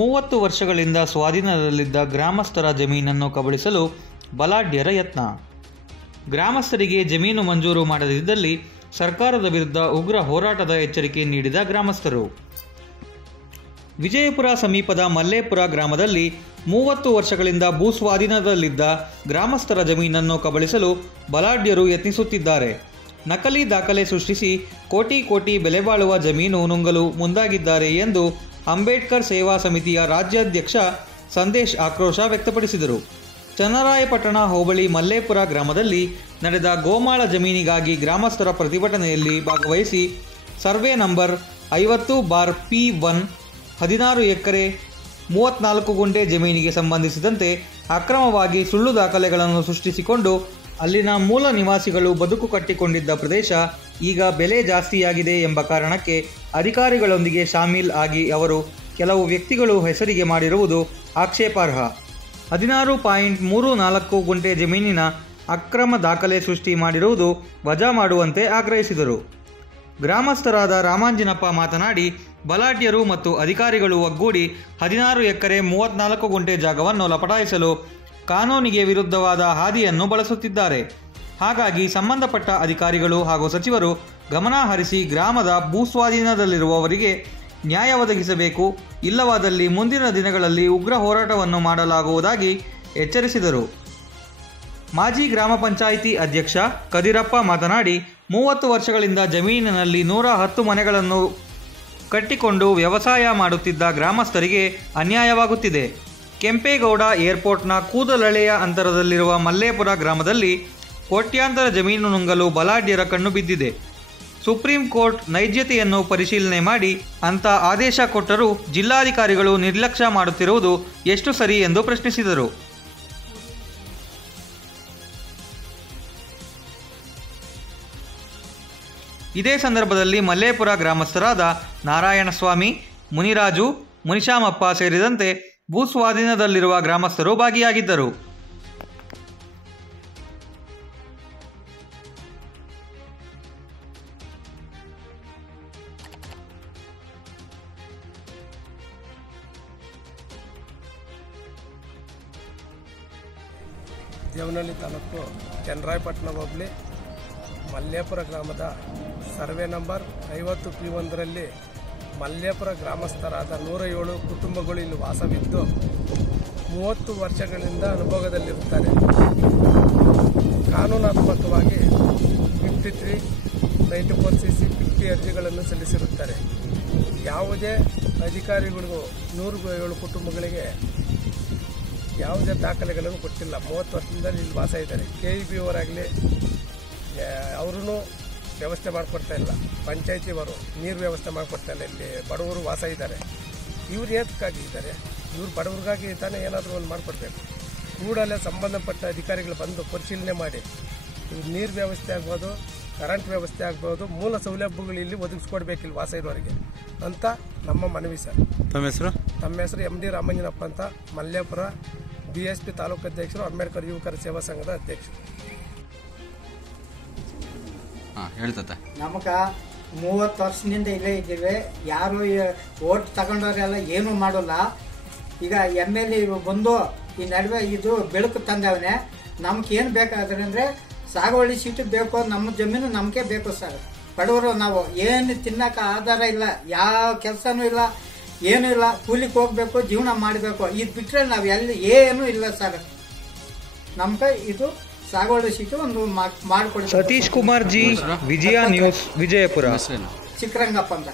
30 ವರ್ಷಗಳಿಂದ ಸ್ವಾಧೀನದಲ್ಲಿದ್ದ ಗ್ರಾಮಸ್ಥರ ಜಮೀನನ್ನು ಕಬಳಿಸಲು ಬಲಾಢ್ಯರ ಯತ್ನ. ಗ್ರಾಮಸ್ಥರಿಗೆ ಜಮೀನು ಮಂಜೂರು ಮಾಡದಿದ್ದಲ್ಲಿ ಸರ್ಕಾರದ ವಿರುದ್ಧ ಉಗ್ರ ಹೋರಾಟದ ಎಚ್ಚರಿಕೆ ನೀಡಿದ ಗ್ರಾಮಸ್ಥರು. ವಿಜಯಪುರ ಸಮೀಪದ ಮಲ್ಲೇಪುರ ಗ್ರಾಮದಲ್ಲಿ 30 ವರ್ಷಗಳಿಂದ ಭೂಸ್ವಾಧೀನದಲ್ಲಿದ್ದ ಗ್ರಾಮಸ್ಥರ ಜಮೀನನ್ನು ಕಬಳಿಸಲು ಬಲಾಢ್ಯರು ಯತ್ನಿಸುತ್ತಿದ್ದಾರೆ. ನಕಲಿ ದಾಖಲೆ ಸೃಷ್ಟಿಸಿ ಕೋಟಿ ಬೆಲೆ ಬಾಳುವ ಜಮೀನು ನುಂಗಲು ಮುಂದಾಗಿದ್ದಾರೆ ಎಂದು ಅಂಬೇಡ್ಕರ್ ಸೇವಾ ಸಮಿತಿಯ ರಾಜ್ಯಾಧ್ಯಕ್ಷ ಸಂದೇಶ್ ಆಕ್ರೋಶ ವ್ಯಕ್ತಪಡಿಸಿದರು. ಚನ್ನರಾಯಪಟ್ಟಣ ಹೋಬಳಿ ಮಲ್ಲೇಪುರ ಗ್ರಾಮದಲ್ಲಿ ನಡೆದ ಗೋಮಾಳ ಜಮೀನಿಗಾಗಿ ಗ್ರಾಮಸ್ಥರ ಪ್ರತಿಭಟನೆಯಲ್ಲಿ ಭಾಗವಹಿಸಿ ಸರ್ವೆ ನಂಬರ್ 50/P1 16 ಎಕರೆ 34 ಗುಂಟೆ ಜಮೀನಿಗೆ ಸಂಬಂಧಿಸಿದಂತೆ ಅಕ್ರಮವಾಗಿ ಸುಳ್ಳು ದಾಖಲೆಗಳನ್ನು ಸೃಷ್ಟಿಸಿಕೊಂಡು ಅಲ್ಲಿನ ಮೂಲ ನಿವಾಸಿಗಳು ಬದುಕು ಕಟ್ಟಿಕೊಂಡಿದ್ದ ಪ್ರದೇಶ ಈಗ ಬೆಲೆ ಜಾಸ್ತಿಯಾಗಿದೆ ಎಂಬ ಕಾರಣಕ್ಕೆ ಅಧಿಕಾರಿಗಳೊಂದಿಗೆ ಶಾಮೀಲ್ ಆಗಿ ಅವರು ಕೆಲವು ವ್ಯಕ್ತಿಗಳು ಹೆಸರಿಗೆ ಮಾಡಿರುವುದು ಆಕ್ಷೇಪಾರ್ಹ. 16.34 ಗುಂಟೆ ಜಮೀನಿನ ಅಕ್ರಮ ದಾಖಲೆ ಸೃಷ್ಟಿ ಮಾಡಿರುವುದು ವಜಾ ಮಾಡುವಂತೆ ಆಗ್ರಹಿಸಿದರು. ಗ್ರಾಮಸ್ಥರಾದ ರಾಮಾಂಜಿನಪ್ಪ ಮಾತನಾಡಿ, ಬಲಾಢ್ಯರು ಮತ್ತು ಅಧಿಕಾರಿಗಳು ಒಗ್ಗೂಡಿ 16 ಎಕರೆ 34 ಗುಂಟೆ ಜಾಗವನ್ನು ಲಪಟಾಯಿಸಲು ಕಾನೂನಿಗೆ ವಿರುದ್ಧವಾದ ಹಾದಿಯನ್ನು ಬಳಸುತ್ತಿದ್ದಾರೆ. ಹಾಗಾಗಿ ಸಂಬಂಧಪಟ್ಟ ಅಧಿಕಾರಿಗಳು ಹಾಗೂ ಸಚಿವರು ಗಮನ ಹರಿಸಿ ಗ್ರಾಮದ ಭೂಸ್ವಾಧೀನದಲ್ಲಿರುವವರಿಗೆ ನ್ಯಾಯ ಒದಗಿಸಬೇಕು. ಇಲ್ಲವಾದಲ್ಲಿ ಮುಂದಿನ ದಿನಗಳಲ್ಲಿ ಉಗ್ರ ಹೋರಾಟವನ್ನು ಮಾಡಲಾಗುವುದಾಗಿ ಎಚ್ಚರಿಸಿದರು. ಮಾಜಿ ಗ್ರಾಮ ಪಂಚಾಯಿತಿ ಅಧ್ಯಕ್ಷ ಕದಿರಪ್ಪ ಮಾತನಾಡಿ, 30 ವರ್ಷಗಳಿಂದ ಜಮೀನಿನಲ್ಲಿ 110 ಮನೆಗಳನ್ನು ಕಟ್ಟಿಕೊಂಡು ವ್ಯವಸಾಯ ಮಾಡುತ್ತಿದ್ದ ಗ್ರಾಮಸ್ಥರಿಗೆ ಅನ್ಯಾಯವಾಗುತ್ತಿದೆ. ಕೆಂಪೇಗೌಡ ಏರ್ಪೋರ್ಟ್ನ ಕೂದಲೆಳೆಯ ಅಂತರದಲ್ಲಿರುವ ಮಲ್ಲೇಪುರ ಗ್ರಾಮದಲ್ಲಿ ಕೋಟ್ಯಾಂತರ ಜಮೀನು ನುಂಗಲು ಬಲಾಢ್ಯರ ಕಣ್ಣು ಬಿದ್ದಿದೆ. ಸುಪ್ರೀಂ ಕೋರ್ಟ್ ನೈಜತೆಯನ್ನು ಪರಿಶೀಲನೆ ಮಾಡಿ ಅಂತ ಆದೇಶ ಕೊಟ್ಟರೂ ಜಿಲ್ಲಾಧಿಕಾರಿಗಳು ನಿರ್ಲಕ್ಷ್ಯ ಮಾಡುತ್ತಿರುವುದು ಎಷ್ಟು ಸರಿ ಎಂದು ಪ್ರಶ್ನಿಸಿದರು. ಇದೇ ಸಂದರ್ಭದಲ್ಲಿ ಮಲ್ಲೇಪುರ ಗ್ರಾಮಸ್ಥರಾದ ನಾರಾಯಣಸ್ವಾಮಿ, ಮುನಿರಾಜು, ಮುನಿಶಾಮಪ್ಪ ಸೇರಿದಂತೆ ಭೂಸ್ವಾಧೀನದಲ್ಲಿರುವ ಗ್ರಾಮಸ್ಥರು ಭಾಗಿಯಾಗಿದ್ದರು. ದೇವನಹಳ್ಳಿ ತಾಲೂಕು ಚನ್ನರಾಯಪಟ್ಟಣ ಹೋಬಳಿ ಮಲ್ಲೇಪುರ ಗ್ರಾಮದ ಸರ್ವೆ ನಂಬರ್ 50P1ರಲ್ಲಿ ಮಲ್ಲೇಪುರ ಗ್ರಾಮಸ್ಥರಾದ 107 ಕುಟುಂಬಗಳು ಇಲ್ಲಿ ವಾಸವಿದ್ದು 30 ವರ್ಷಗಳಿಂದ ಅನುಭವದಲ್ಲಿರುತ್ತಾರೆ. ಕಾನೂನಾತ್ಮಕವಾಗಿ 53, 94CC 50 ಅರ್ಜಿಗಳನ್ನು ಸಲ್ಲಿಸಿರುತ್ತಾರೆ. ಯಾವುದೇ ಅಧಿಕಾರಿಗಳಿಗೂ 107 ಕುಟುಂಬಗಳಿಗೆ ಯಾವುದೇ ದಾಖಲೆಗಳನ್ನು ಕೊಟ್ಟಿಲ್ಲ. 30 ವರ್ಷದಿಂದ ಇಲ್ಲಿ ವಾಸ ಇದ್ದಾರೆ. KEB ಅವರಾಗಲಿ ಅವರೂ ವ್ಯವಸ್ಥೆ ಮಾಡಿಕೊಡ್ತಾ ಇಲ್ಲ. ಪಂಚಾಯತಿಯವರು ನೀರು ವ್ಯವಸ್ಥೆ ಮಾಡಿಕೊಡ್ತಾ ಇಲ್ಲ. ಇಲ್ಲಿ ಬಡವರು ವಾಸ ಇದ್ದಾರೆ. ಇವ್ರು ಏತಕ್ಕಾಗಿ ಇದ್ದಾರೆ? ಇವ್ರು ಬಡವ್ರಿಗಾಗಿ ತಾನೇ ಏನಾದರೂ ಒಂದು ಮಾಡಿಕೊಡ್ಬೇಕು. ಕೂಡಲೇ ಸಂಬಂಧಪಟ್ಟ ಅಧಿಕಾರಿಗಳು ಬಂದು ಪರಿಶೀಲನೆ ಮಾಡಿ ನೀರು ವ್ಯವಸ್ಥೆ ಆಗ್ಬೋದು, ಕರೆಂಟ್ ವ್ಯವಸ್ಥೆ ಆಗ್ಬೋದು, ಮೂಲ ಸೌಲಭ್ಯಗಳು ಇಲ್ಲಿ ಒದಗಿಸ್ಕೊಡ್ಬೇಕು ಇಲ್ಲಿ ವಾಸ ಇರೋರಿಗೆ ಅಂತ ನಮ್ಮ ಮನವಿ ಸರ್. ತಮ್ಮ ಹೆಸರು? ತಮ್ಮ ಹೆಸರು MD ರಾಮಾಂಜಿನಪ್ಪ ಅಂತ, ಮಲ್ಲೇಪುರ BSP ತಾಲೂಕು ಅಧ್ಯಕ್ಷರು, ಅಂಬೇಡ್ಕರ್ ಯುವಕರ ಸೇವಾ ಸಂಘದ ಅಧ್ಯಕ್ಷರು. ನಮಗೆ 30 ವರ್ಷದಿಂದ ಇಲ್ಲೇ ಇದ್ದೀವಿ. ಯಾರು ಓಟ್ ತಗೊಂಡವರೆಲ್ಲ ಏನೂ ಮಾಡೋಲ್ಲ. ಈಗ MLA ಬಂದು ಈ ನಡುವೆ ಇದು ಬೆಳಕು ತಂದವನೇ. ನಮ್ಗೆ ಏನು ಬೇಕಾದ್ರೆ ಅಂದರೆ ಸಾಗುವಳಿ ಸೀಟು ಬೇಕು, ನಮ್ಮ ಜಮೀನು ನಮಗೆ ಬೇಕು ಸರ್. ಬಡವರು ನಾವು ಏನು ತಿನ್ನಕ್ಕೆ ಆಧಾರ ಇಲ್ಲ, ಯಾವ ಕೆಲಸನೂ ಇಲ್ಲ, ಏನೂ ಇಲ್ಲ. ಕೂಲಿಗೆ ಹೋಗ್ಬೇಕು, ಜೀವನ ಮಾಡಬೇಕು. ಇದು ಬಿಟ್ಟರೆ ನಾವು ಎಲ್ಲಿ ಏನೂ ಇಲ್ಲ ಸರ್. ನಮ್ಗೆ ಇದು ಸಾಗುವಳಿ ಸೀಟು ಒಂದು ಮಾಡಿಕೊಡಿ. ಸತೀಶ್ ಕುಮಾರ್ ಜಿ, ವಿಜಯ ನ್ಯೂಸ್, ವಿಜಯಪುರ. ಚಿಕ್ಕರಂಗಪ್ಪ ಅಂತ.